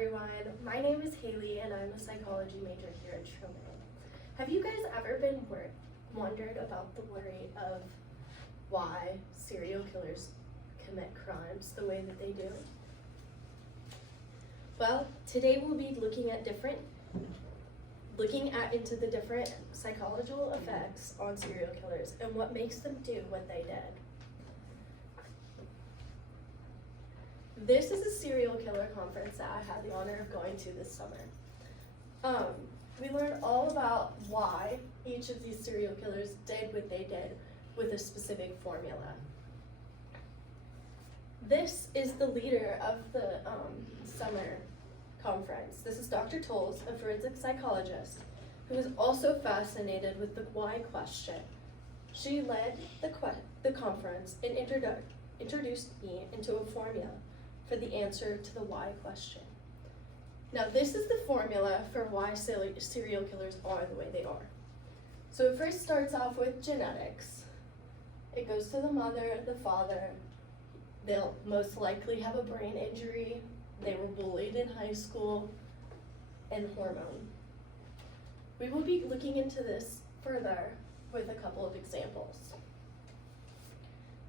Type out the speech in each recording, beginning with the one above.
everyone, my name is Haley and I'm a psychology major here at Truman. Have you guys ever been wondered about the worry of why serial killers commit crimes the way that they do? Well, today we'll be looking into the different psychological effects on serial killers and what makes them do what they did. This is a serial killer conference that I had the honor of going to this summer. We learned all about why each of these serial killers did what they did with a specific formula. This is the leader of the summer conference. This is Dr. Tolles, a forensic psychologist, who is also fascinated with the why question. She led the conference and introduced me into a formula for the answer to the why question. Now, this is the formula for why serial killers are the way they are. So it first starts off with genetics. It goes to the mother, the father. They'll most likely have a brain injury. They were bullied in high school, and hormone. We will be looking into this further with a couple of examples.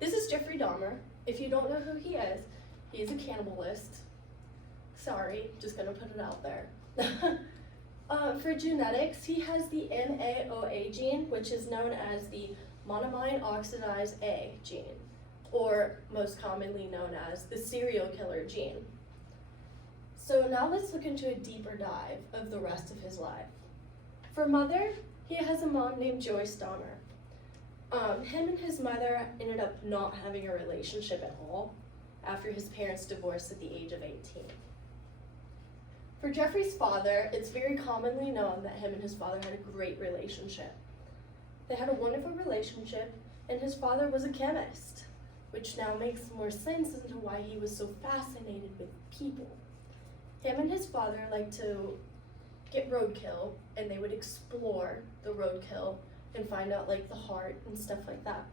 This is Jeffrey Dahmer. If you don't know who he is a cannibalist. Sorry, just gonna put it out there. For genetics, he has the MAOA gene, which is known as the monoamine oxidase A gene, or most commonly known as the serial killer gene. So now let's look into a deeper dive of the rest of his life. For mother, he has a mom named Joyce Dahmer. Him and his mother ended up not having a relationship at all after his parents divorced at the age of 18. For Jeffrey's father, it's very commonly known that him and his father had a great relationship. They had a wonderful relationship, and his father was a chemist, which now makes more sense as to why he was so fascinated with people. Him and his father liked to get roadkill, and they would explore the roadkill and find out like the heart and stuff like that.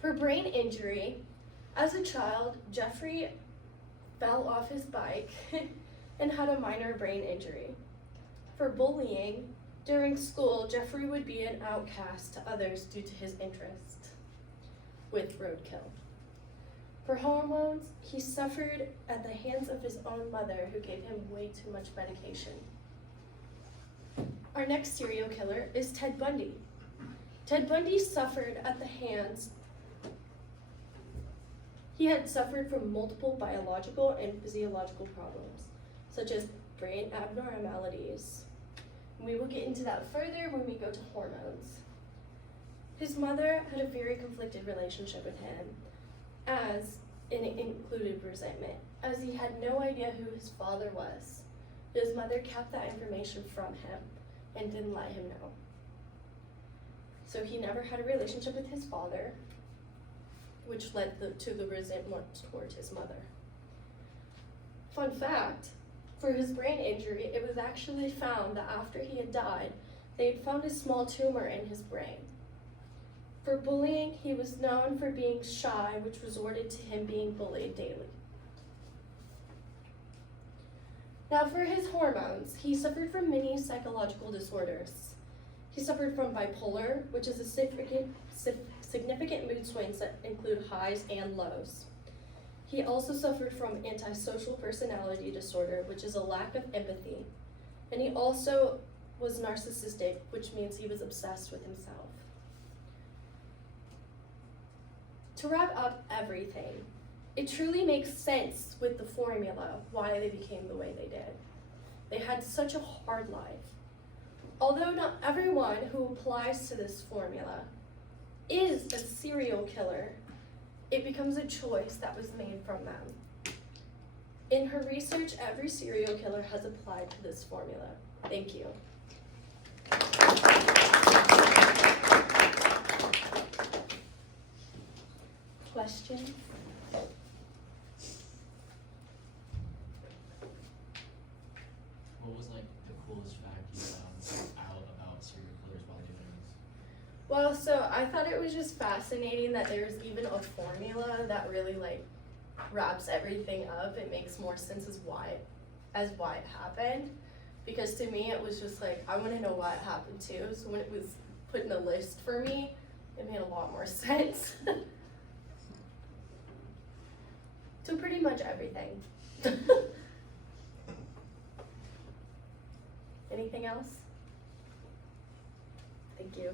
For brain injury, as a child, Jeffrey fell off his bike and had a minor brain injury. For bullying, during school, Jeffrey would be an outcast to others due to his interest with roadkill. For hormones, he suffered at the hands of his own mother, who gave him way too much medication. Our next serial killer is Ted Bundy. Ted Bundy suffered at the hands He had suffered from multiple biological and physiological problems, such as brain abnormalities. We will get into that further when we go to hormones. His mother had a very conflicted relationship with him, and it included resentment, as he had no idea who his father was. His mother kept that information from him and didn't let him know. So he never had a relationship with his father, which led to the resentment toward his mother. Fun fact, for his brain injury, it was actually found that after he had died, they had found a small tumor in his brain. For bullying, he was known for being shy, which resorted to him being bullied daily. Now for his hormones, he suffered from many psychological disorders. He suffered from bipolar, which is a significant mood swings that include highs and lows. He also suffered from antisocial personality disorder, which is a lack of empathy. And he also was narcissistic, which means he was obsessed with himself. To wrap up everything, it truly makes sense with the formula why they became the way they did. They had such a hard life. Although not everyone who applies to this formula is a serial killer, it becomes a choice that was made from them. In her research, every serial killer has applied to this formula. Thank you. Questions? What was like the coolest fact you found out about serial killers while doing this? Well, so I thought it was just fascinating that there was even a formula that really wraps everything up, it makes more sense as why it happened. Because to me, it was just like, I wanna know why it happened too, so when it was put in a list for me, it made a lot more sense. So pretty much everything. Anything else? Thank you.